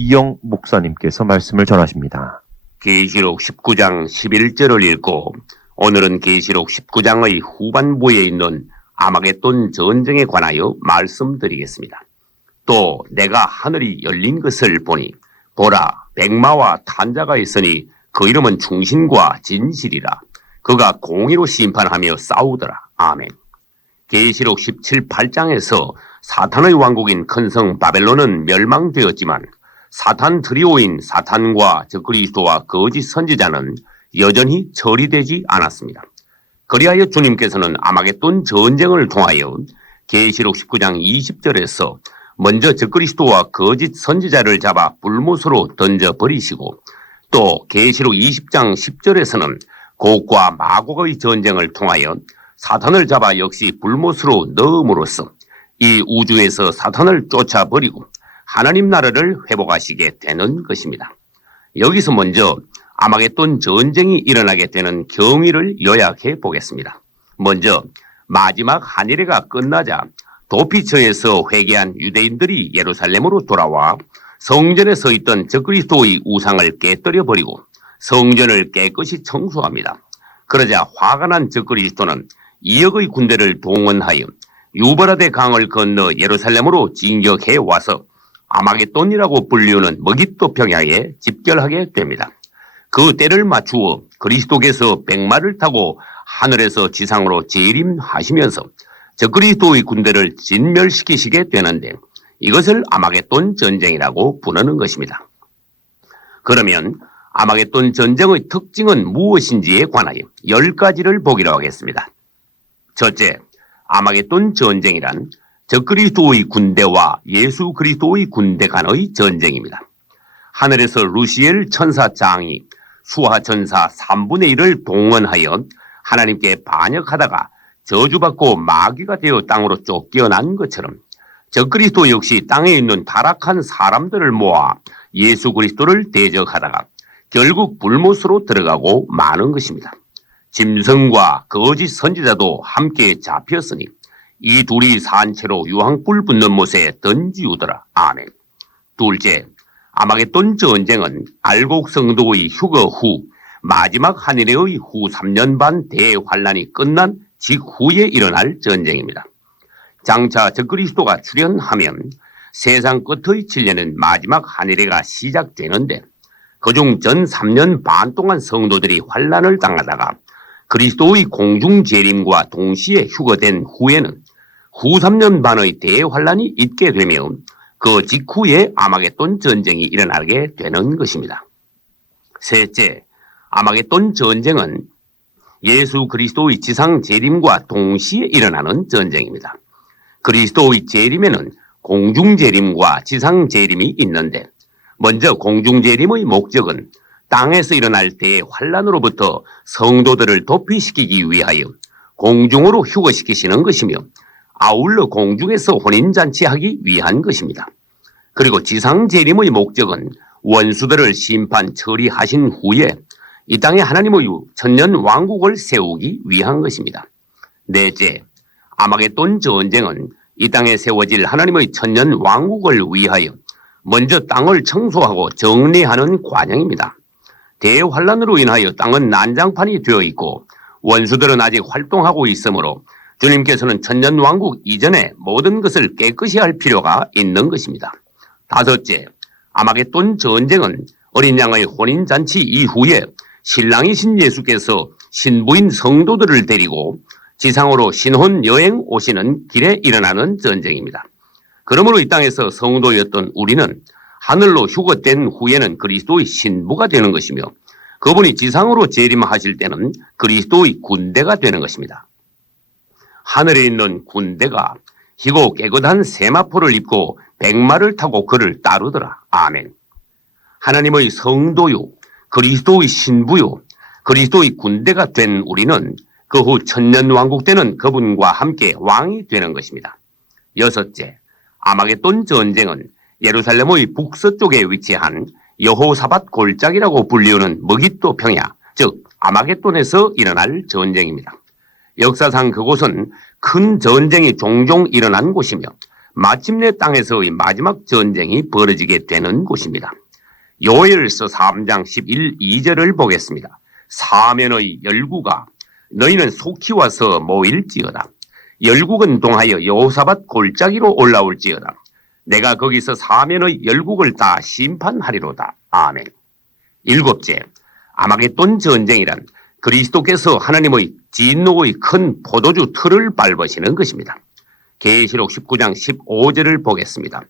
이영 목사님께서 말씀을 전하십니다. 계시록 19장 11절을 읽고 오늘은 계시록 19장의 후반부에 있는 아마겟돈 전쟁에 관하여 말씀드리겠습니다. 또 내가 하늘이 열린 것을 보니 보라 백마와 탄자가 있으니 그 이름은 충신과 진실이라 그가 공의로 심판하며 싸우더라. 아멘. 계시록 17, 8장에서 사탄의 왕국인 큰 성 바벨론은 멸망되었지만 사탄 트리오인 사탄과 적그리스도와 거짓 선지자는 여전히 처리되지 않았습니다. 그리하여 주님께서는 아마겟돈 전쟁을 통하여 계시록 19장 20절에서 먼저 적그리스도와 거짓 선지자를 잡아 불못으로 던져 버리시고 또 계시록 20장 10절에서는 곡과 마곡의 전쟁을 통하여 사탄을 잡아 역시 불못으로 넣음으로써 이 우주에서 사탄을 쫓아버리고 하나님 나라를 회복하시게 되는 것입니다. 여기서 먼저 아마겟돈 전쟁이 일어나게 되는 경위를 요약해 보겠습니다. 먼저 마지막 한일회가 끝나자 도피처에서 회개한 유대인들이 예루살렘으로 돌아와 성전에 서 있던 적그리스도의 우상을 깨뜨려 버리고 성전을 깨끗이 청소합니다. 그러자 화가 난 적그리스도는 2억의 군대를 동원하여 유버라데 강을 건너 예루살렘으로 진격해 와서 아마겟돈이라고 불리우는 머깃도 평야에 집결하게 됩니다. 그 때를 맞추어 그리스도께서 백마를 타고 하늘에서 지상으로 재림하시면서 저 그리스도의 군대를 진멸시키시게 되는데 이것을 아마겟돈 전쟁이라고 부르는 것입니다. 그러면 아마겟돈 전쟁의 특징은 무엇인지에 관하여 열 가지를 보기로 하겠습니다. 첫째, 아마겟돈 전쟁이란 저 그리스도의 군대와 예수 그리스도의 군대 간의 전쟁입니다. 하늘에서 루시엘 천사 장이 수하 천사 3분의 1을 동원하여 하나님께 반역하다가 저주받고 마귀가 되어 땅으로 쫓겨난 것처럼 저 그리스도 역시 땅에 있는 타락한 사람들을 모아 예수 그리스도를 대적하다가 결국 불못으로 들어가고 마는 것입니다. 짐승과 거짓 선지자도 함께 잡혔으니 이 둘이 산채로 유황불 붙는 못에 던지우더라. 아멘. 둘째, 아마겟돈 전쟁은 알곡 성도의 휴거 후 마지막 한일의 후 3년 반 대환란이 끝난 직후에 일어날 전쟁입니다. 장차 적그리스도가 출현하면 세상 끝의 7년은 마지막 한일회가 시작되는데 그중 전 3년 반 동안 성도들이 환란을 당하다가 그리스도의 공중 재림과 동시에 휴거된 후에는 후 3년 반의 대환란이 있게 되며 그 직후에 아마겟돈 전쟁이 일어나게 되는 것입니다. 셋째, 아마겟돈 전쟁은 예수 그리스도의 지상 재림과 동시에 일어나는 전쟁입니다. 그리스도의 재림에는 공중 재림과 지상 재림이 있는데 먼저 공중 재림의 목적은 땅에서 일어날 때의 환란으로부터 성도들을 도피시키기 위하여 공중으로 휴거시키시는 것이며 아울러 공중에서 혼인잔치하기 위한 것입니다. 그리고 지상 재림의 목적은 원수들을 심판 처리하신 후에 이 땅에 하나님의 천년 왕국을 세우기 위한 것입니다. 넷째, 아마겟돈 전쟁은 이 땅에 세워질 하나님의 천년 왕국을 위하여 먼저 땅을 청소하고 정리하는 과정입니다. 대환란으로 인하여 땅은 난장판이 되어 있고 원수들은 아직 활동하고 있으므로 주님께서는 천년 왕국 이전에 모든 것을 깨끗이 할 필요가 있는 것입니다. 다섯째, 아마겟돈 전쟁은 어린 양의 혼인 잔치 이후에 신랑이신 예수께서 신부인 성도들을 데리고 지상으로 신혼 여행 오시는 길에 일어나는 전쟁입니다. 그러므로 이 땅에서 성도였던 우리는 하늘로 휴거된 후에는 그리스도의 신부가 되는 것이며 그분이 지상으로 재림하실 때는 그리스도의 군대가 되는 것입니다. 하늘에 있는 군대가 희고 깨끗한 세마포를 입고 백마를 타고 그를 따르더라. 아멘. 하나님의 성도요, 그리스도의 신부요, 그리스도의 군대가 된 우리는 그 후 천년 왕국 때는 그분과 함께 왕이 되는 것입니다. 여섯째, 아마겟돈 전쟁은 예루살렘의 북서쪽에 위치한 여호사밧 골짜기라고 불리우는 머깃도 평야, 즉 아마겟돈에서 일어날 전쟁입니다. 역사상 그곳은 큰 전쟁이 종종 일어난 곳이며 마침내 땅에서의 마지막 전쟁이 벌어지게 되는 곳입니다. 요엘서 3장 11, 2절을 보겠습니다. 사면의 열구가 너희는 속히 와서 모일지어다. 열국은 동하여 여호사밧 골짜기로 올라올지어다. 내가 거기서 사면의 열국을 다 심판하리로다. 아멘. 일곱째, 아마겟돈 전쟁이란 그리스도께서 하나님의 진노의 큰 포도주 틀을 밟으시는 것입니다. 계시록 19장 15절을 보겠습니다.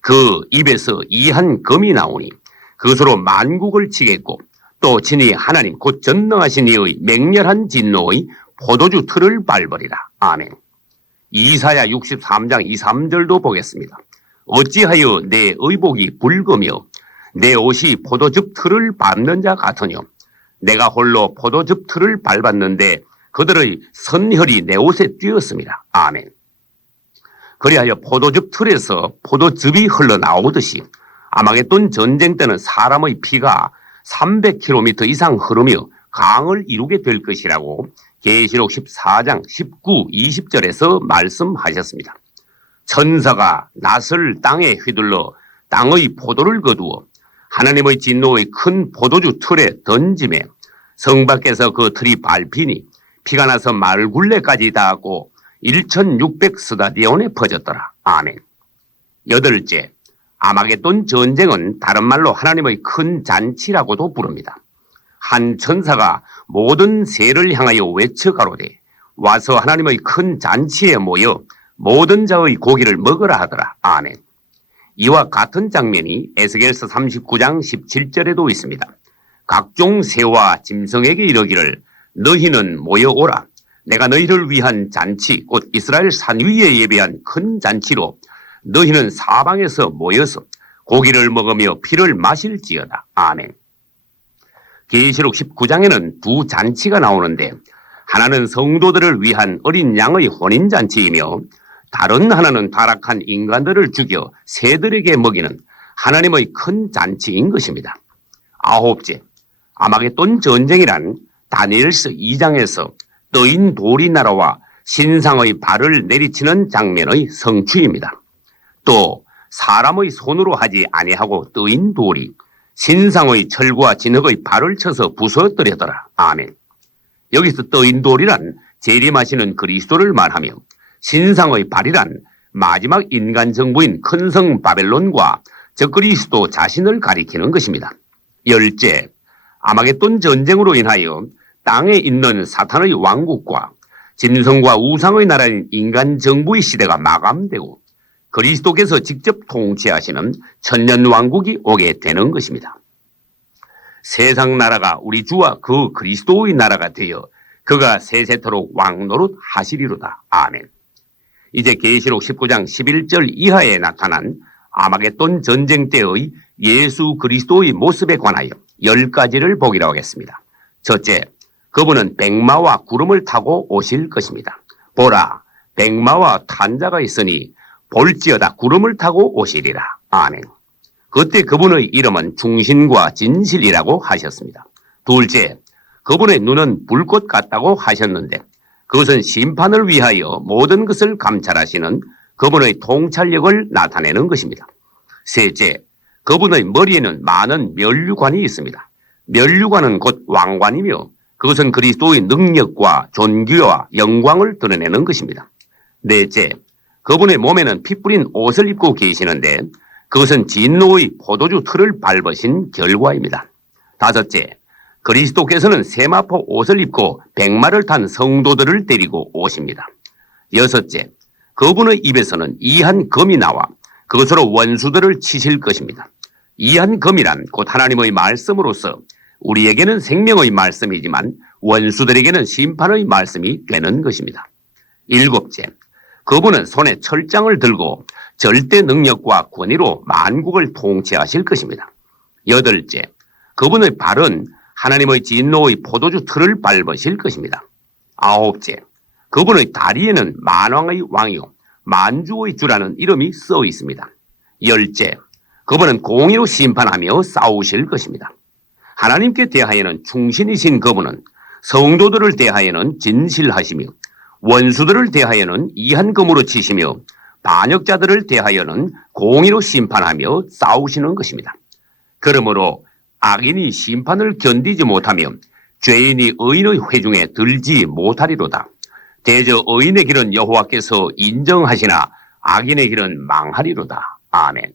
그 입에서 이한 검이 나오니 그것으로 만국을 치겠고 또 친히 하나님 곧 전능하신 이의 맹렬한 진노의 포도주 틀을 밟으리라. 아멘. 이사야 63장 2, 3절도 보겠습니다. 어찌하여 내 의복이 붉으며 내 옷이 포도즙 틀을 밟는 자 같으뇨. 내가 홀로 포도즙 틀을 밟았는데 그들의 선혈이 내 옷에 뛰었습니다. 아멘. 그리하여 포도즙 틀에서 포도즙이 흘러나오듯이 아마겟돈 전쟁 때는 사람의 피가 300km 이상 흐르며 강을 이루게 될 것이라고 계시록 14장 19, 20절에서 말씀하셨습니다. 천사가 낫을 땅에 휘둘러 땅의 포도를 거두어 하나님의 진노의 큰 포도주 틀에 던짐에 성 밖에서 그 틀이 밟히니 피가 나서 말굴레까지 닿았고 1600 스다디온에 퍼졌더라. 아멘. 여덟째, 아마겟돈 전쟁은 다른 말로 하나님의 큰 잔치라고도 부릅니다. 한 천사가 모든 세를 향하여 외쳐 가로되 와서 하나님의 큰 잔치에 모여 모든 자의 고기를 먹으라 하더라. 아멘. 이와 같은 장면이 에스겔서 39장 17절에도 있습니다. 각종 새와 짐승에게 이르기를 너희는 모여오라. 내가 너희를 위한 잔치 곧 이스라엘 산 위에 예배한 큰 잔치로 너희는 사방에서 모여서 고기를 먹으며 피를 마실지어다. 아멘. 계시록 19장에는 두 잔치가 나오는데 하나는 성도들을 위한 어린 양의 혼인 잔치이며 다른 하나는 타락한 인간들을 죽여 새들에게 먹이는 하나님의 큰 잔치인 것입니다. 아홉째, 아마겟돈 전쟁이란 다니엘서 2장에서 떠인 돌이 날아와 신상의 발을 내리치는 장면의 성취입니다. 또 사람의 손으로 하지 아니하고 떠인 돌이 신상의 철과 진흙의 발을 쳐서 부서뜨려더라. 아멘. 여기서 떠인 돌이란 재림하시는 그리스도를 말하며 신상의 발이란 마지막 인간 정부인 큰 성 바벨론과 저 그리스도 자신을 가리키는 것입니다. 열째, 아마겟돈 전쟁으로 인하여 땅에 있는 사탄의 왕국과 짐승과 우상의 나라인 인간 정부의 시대가 마감되고 그리스도께서 직접 통치하시는 천년 왕국이 오게 되는 것입니다. 세상 나라가 우리 주와 그 그리스도의 나라가 되어 그가 세세토록 왕노릇 하시리로다. 아멘. 이제 계시록 19장 11절 이하에 나타난 아마겟돈 전쟁 때의 예수 그리스도의 모습에 관하여 열 가지를 보기로 하겠습니다. 첫째, 그분은 백마와 구름을 타고 오실 것입니다. 보라, 백마와 탄자가 있으니 볼지어다 구름을 타고 오시리라. 아멘. 그때 그분의 이름은 중신과 진실이라고 하셨습니다. 둘째, 그분의 눈은 불꽃 같다고 하셨는데 그것은 심판을 위하여 모든 것을 감찰하시는 그분의 통찰력을 나타내는 것입니다. 셋째, 그분의 머리에는 많은 멸류관이 있습니다. 멸류관은 곧 왕관이며 그것은 그리스도의 능력과 존귀와 영광을 드러내는 것입니다. 넷째, 그분의 몸에는 피 뿌린 옷을 입고 계시는데 그것은 진노의 포도주 틀을 밟으신 결과입니다. 다섯째, 그리스도께서는 세마포 옷을 입고 백마를 탄 성도들을 데리고 오십니다. 여섯째, 그분의 입에서는 이한 검이 나와 그것으로 원수들을 치실 것입니다. 이한 검이란 곧 하나님의 말씀으로서 우리에게는 생명의 말씀이지만 원수들에게는 심판의 말씀이 되는 것입니다. 일곱째, 그분은 손에 철장을 들고 절대 능력과 권위로 만국을 통치하실 것입니다. 여덟째, 그분의 발은 하나님의 진노의 포도주 틀을 밟으실 것입니다. 아홉째, 그분의 다리에는 만왕의 왕이요 만주의 주라는 이름이 써 있습니다. 열째, 그분은 공의로 심판하며 싸우실 것입니다. 하나님께 대하여는 충신이신 그분은 성도들을 대하여는 진실하시며 원수들을 대하여는 이한금으로 치시며 반역자들을 대하여는 공의로 심판하며 싸우시는 것입니다. 그러므로 악인이 심판을 견디지 못하며 죄인이 의인의 회중에 들지 못하리로다. 대저 의인의 길은 여호와께서 인정하시나 악인의 길은 망하리로다. 아멘.